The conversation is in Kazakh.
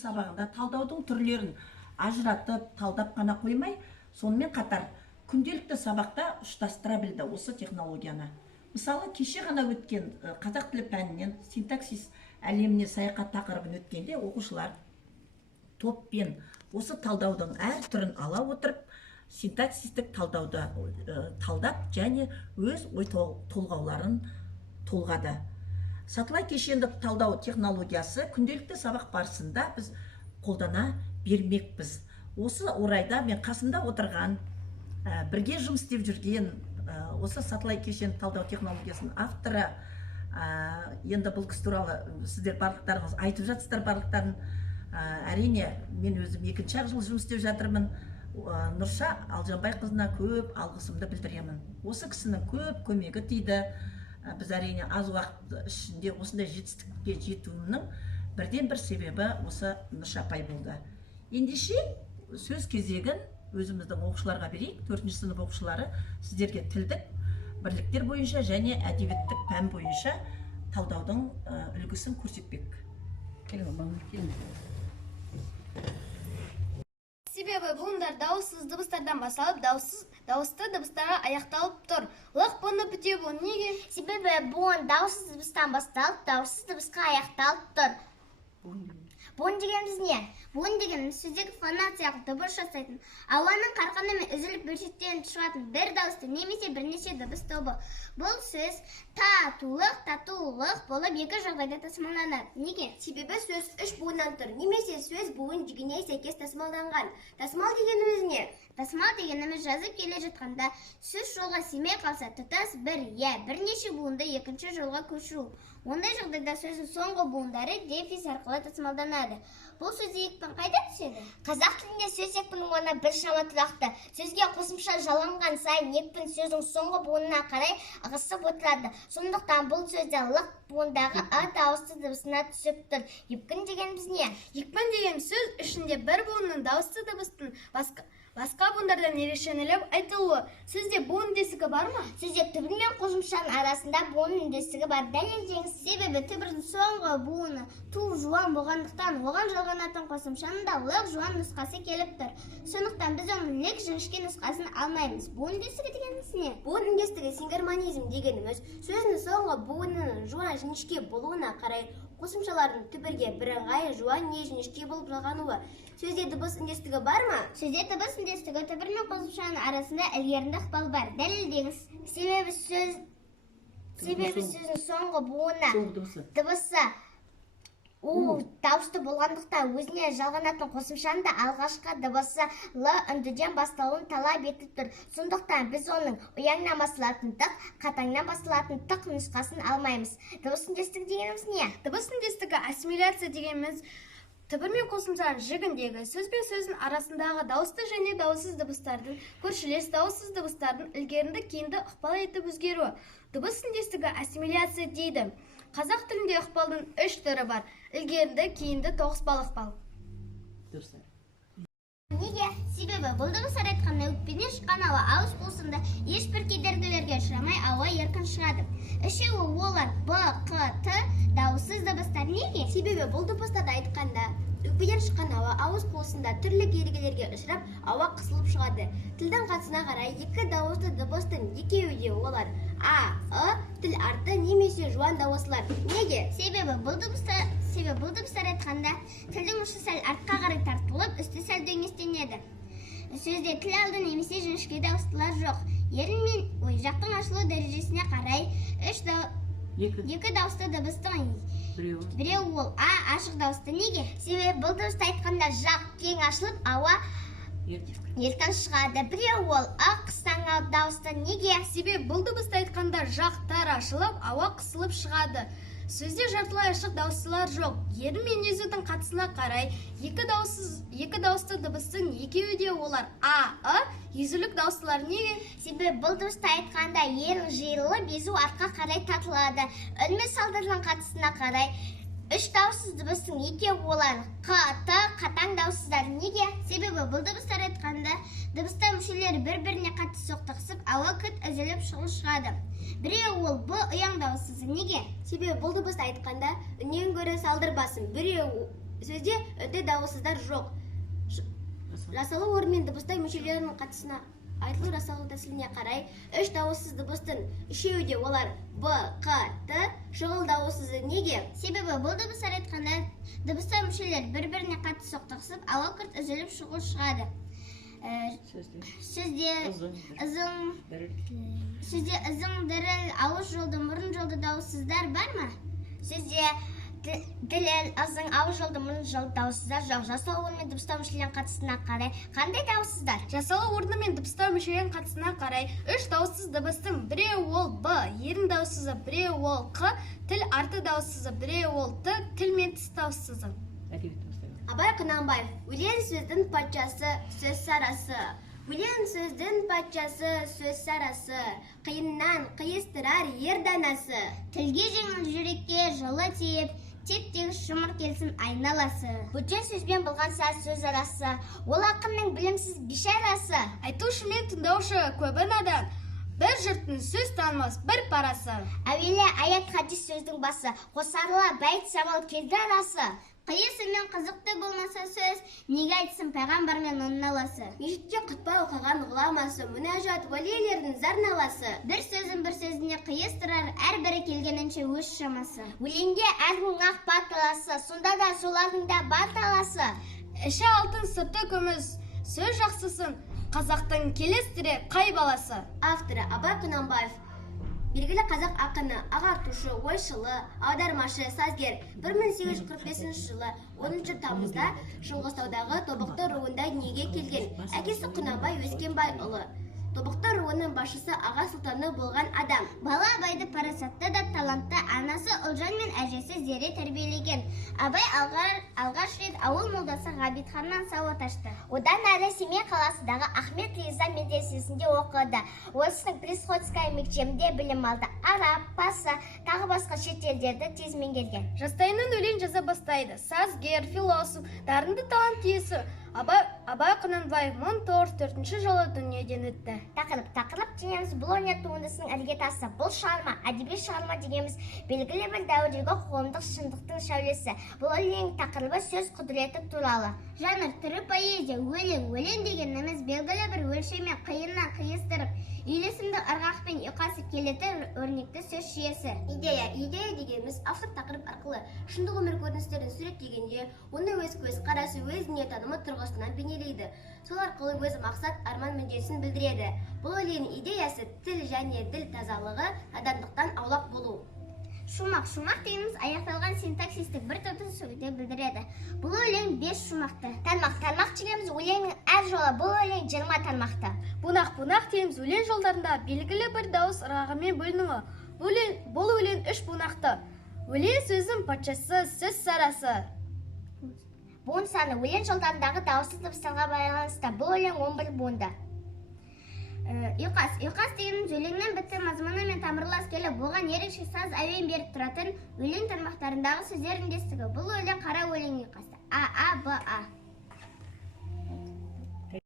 сабағында талдаудың түрлерін ажыратып талдап қана қоймай, сонымен қатар күнделікті сабақта ұштастыра білді осы технологияны. Мысалы, кеше ғана өткен қазақ тілі пәнінен синтаксис әлеміне саяхат тақырыбын өткенде оқушылар топпен осы талдаудың әр түрін ала отырып, синтаксистік талдауды талдап және өз ой толғауларын толғады. Сатылай кешендік талдау технологиясы күнделікті сабақ барысында біз қолдана бермекпіз. Осы орайда мен қасымда отырған, бірге жұмыс істеп жүрген осы сатылай кешендік талдау технологиясының авторы, енді бұл кісі туралы сіздер барлықтарыңыз айтып жатсыздар барлықтарын. Әрине, мен өзім 2-ші жыл жұмыс істеп жатырмын. Нұрша Алжанбайқызына көп алғысымды білдіремін. Осы кісінің көп көмегі тиді. Біз әрине аз уақыт ішінде осындай жетістікке жетуімнің бірден бір себебі осы Нұрша апай болды. Ендеше сөз кезегін өзіміздің оқушыларға берейік. 4-ші сынып оқушылары сіздерге тілдік бірліктер бойынша және әдебиеттік пән бойынша талдаудың үлгісін көрсетпек. Себебі буындар дауыссыз дыбыстардан басталып, дауысты дыбыстарға аяқталып тұр. Лық бұны бүте бұл неге? Себебі буын дауыссыз дыбыстан басталып, дауыссыз дыбысқа аяқталып тұр. Буын дегеніміз не? Буын дегеніміз сөздегі фонациялық дыбыс жасайтын, ауаның қарқынымен үзіліп бөлшектеніп шығатын бір дауысты немесе бірнеше дыбыс тобы. Бұл сөз татулық, татулық болып екі жағдайда тасымалданады. Неге? Себебі сөз үш буыннан тұр, немесе сөз буын жігіне сәйкес тасымалданған. Тасымал дегеніміз не? Тасымал дегеніміз жазып келе жатқанда сөз жолға симей қалса, тұтас бірнеше буынды екінші жолға көшіру. Ондай жағдайда сөздің соңғы буындары дефис арқылы тасымалданады. Бұл сөз екпін қайда түседі? Қазақ тілінде сөз екпінің орны біршама тұрақты. Сөзге қосымша жаланған сайын екпін сөздің соңғы буынына қарай ығысып отырады. Сондықтан бұл сөзде лық буындағы а дауысты дыбысына түсіп тұр. Екпін дегеніміз не? Екпін деген сөз ішінде бір буынның дауысты дыбыстың басқа буындардан ерекшеленіп айтылуы. Сөзде буын үндестігі бар ма? Сөзде түбір мен қосымшаның арасында буын үндестігі бар. Дәлелдеңіз. Себебі түбірдің соңғы буыны ту жуан болғандықтан оған жалғанатын қосымшаның да лық жуан нұсқасы келіп тұр. Сондықтан біз оның лек жіңішке нұсқасын алмаймыз. Буын үндестігі дегеніміз не? Буын үндестігі сингармонизм дегеніміз сөздің соңғы буынының жуан жіңішке болуына қарай қосымшалардың түбірге бірыңғай жуан не жіңішке болып жалғануы. Сөзде дыбыс үндестігі бар ма? Сөзде дыбыс үндестігі түбір мен қосымшаның арасында ілгерінді ықпал бар. Дәлелдеңіз. Себебі сөздің соңғы буыны дыбысы дауысты болғандықтан өзіне жалғанатын қосымшаның да алғашқы дыбысы л үндіден басталуын талап етіп тұр. Сондықтан біз оның ұяңнан басталатын тық, қатаңнан басталатын тық нұсқасын алмаймыз. Дыбыс үндестігі дегеніміз не? Дыбыс үндестігі ассимиляция дегеніміз түбір мен қосымшаның жігіндегі сөз бен сөздің арасындағы дауысты және дауыссыз дыбыстардың көршілес дауыссыз дыбыстардың ілгерінді кейінді ықпал етіп өзгеруі. Дыбыс үндестігі ассимиляция дейді. Қазақ тілінде ықпалдың 3 түрі бар. Ілгерінді, кейінді, тоғыспалы ықпал. Неге? Себебі бұл дыбыстар айтқанда өкпеден шыққан ауа ауыз қуысында ешбір кедергілерге ұшырамай ауа еркін шығады. Үшеуі олар Б, Қ, Т дауыссыз дыбыстар. Неге? Себебі бұл дыбыстарды айтқанда өкпеден шыққан ауа ауыз қуысында түрлі кедергілерге ұшырап ауа қысылып шығады. Тілдің қатысына қарай екі дауысты дыбыстың екеуі де олар А, Ы, тіл арты немесе жуан дауыслар. Неге? Себебі бұл дыбыстар айтқанда тілдің ұшы сәл артқа қарай тартылып, үсті сәл дөңестенеді. Сөзде тіл алды немесе жіңішке дауыстылар жоқ. Ерін мен жақтың ашылу дәрежесіне қарай екі дауысты дыбыстың біреуі ол А, ашық дауысты. Неге? Себебі бұл дыбысты айтқанда жақ кең ашылып, ауа еркін шығады. Біреуі ол А, қыстаңғы дауысты. Неге? Себебі бұл дыбысты айтқанда жақ тар ашылып, ауа қысылып шығады. Сөзде жартылай ашық дауыстылар жоқ. Ерін мен езудің қатысына қарай екі дауысты дыбыстың екеуі де олар А, Ы, езулік дауыстылар. Неге? Себебі бұл дыбысты айтқанда ерін жиырылып, езу артқа қарай тартылады. Үнмен салдарының қатысына қарай үш дауыссыз дыбыстың екеуі олар Қ, Т, қатаң дауыссыздар. Неге? Себебі бұл дыбыстар айтқанда дыбыстар мүшелері бір-біріне қатты соқтығысып, ауа күт үзіліп шығады. Біреуі ол Б, ұяң дауыссызы. Неге? Себебі бұл дыбысты айтқанда үннен гөрі салдыр басым. Біреуі сөзде үнді дауыссыздар жоқ. Жасалу орын мен дыбыстай мүшелерінің қатысына айтылу жасалу тәсіліне қарай үш дауыссыз дыбыстың үшеуі де олар Б, Қ, Т шұғыл дауыссызы неге? Себебі бұл дыбыстар айтқанда дыбыстай мүшелер бір-біріне қатты соқтығысып, ауа күрт үзіліп шұғыл шығады. Сөзде ызың, діріл, ауыз жолды, мұрын жолды дауыссыздар бар ма? Сөзде діліл, ызың, ауыз жолды, мұрын жолды дауыссыздар жоқ. Жасалу орны мен дыбыстау мүшелерінің қатысына қарай қандай дауыссыздар? Жасалу орны мен дыбыстау мүшелерінің қатысына қарай үш дауыссыз дыбыстың біреуі ол Б, ерін дауыссызы, біреуі ол Қ, тіл арты дауыссызы, біреуі ол Т, тіл мен тіс дауыссызы. Абай Құнанбаев, өлең сөздің патшасы, сөз сарасы. Өлең сөздің патшасы, сөз сарасы. Қиыннан қиыстырар ер данасы. Тілге жеңіл, жүрекке жылы тиіп, теп-тегіс жұмыр келсін айналасы. Бөтен сөзбен болған сөз арасы, ол ақынның білімсіз бишарасы. Айтушы мен тыңдаушы көбі надан, бір жұрттың сөз танымас бір парасы. Әуелі аят хадис сөздің басы, қосарыла бәйт самал келді арасы. Қиысы мен қызықты болмаса сөз, неге айтсын пайғамбармен оның аласы. Мешітте құтпа оқыған ғұламасы, мұнажат уәлиелердің зарналасы. Бір сөзін бір сөзіне қиыстырар, әрбірі келгенінше өз шамасы. Өлеңде әркімнің ақ баталасы, сонда да солардың да бар таласы. Іші алтын, сырты күміс, сөз жақсысын, қазақтың келестіре қай баласы. Авторы Абай Құнанбаев. Белгілі қазақ ақыны, ағартушы, ойшылы, аудармашы, сазгер 1845 жылы 10 тамызда Шыңғыстаудағы Тобықты руында дүниеге келген. Әкесі Құнанбай Өскенбайұлы. Тобықты руының басшысы Аға Сұлтаны болған адам. Бала Абайды парасатты да талантты, анасы Ұлжан мен әжесі Зере тәрбиелеген. Абай алғаш рет ауыл молдасы Ғабитханнан сауат ашты. Одан әрі Семей қаласындағы Ахмет Риза медресесінде оқыды. Орыстың Приходская мектебінде білім алды. Араб, парсы, тағы басқа шет елдерді тез меңгерген. Жастайынан өлең жаза бастайды. Сазгер, философ, дарынды талант иесі Абай Құнанбаев 1904 жылы дүниеден өтті. Тақырып дегеніміз бұл өнер туындысының іргетасы. Бұл шығарма, әдеби шығарма дегеніміз белгілі бір дәуірдегі қоғамдық шындықтың шәулесі. Бұл өлең тақырыбы сөз құдіреті туралы. Жанр түрі поэзия, өлең дегеніміз белгілі бір өлшеммен қиыннан қиыстырып, үйлесімді ырғақпен ұйқасып келетін өрнекті сөз жүйесі. Идея дегеніміз автор тақырып арқылы шындық өмір көріністерін суреттегенде, оны өз көзқарасы, өз дүниетанымы тұрғысынан бейнелейді. Сол арқылы өз мақсат, арман мүддесін білдіреді. Бұл өлең идеясы тіл және діл тазалығы, надандықтан аулақ болу. Шумақ дегеніміз аяқталған синтаксистік бір топтың сөзді білдіреді. Бұл өлең 5 шумақты. Тармақ дегеніміз өлеңнің әр жолы. Бұл өлең 20 тармақты. Бунақ дегеніміз өлең жолдарында белгілі бір дауыс ырғағымен бөлінуі. Бұл өлең 3 бунақты. Өлең сөздің патшасы, сөз сарасы. Буын саны өлең жолдарындағы дауысты дыбыстарға байланысты. Бұл өлең 11 буынды. Ұйқас дегеніміз өлеңнен бітті мазмұны мен тамырлас келіп, оған ерекше саз әуен беріп тұратын өлең тармақтарындағы сөздер үндестігі. Бұл өлең қара өлең ұйқасы. А, Б, А.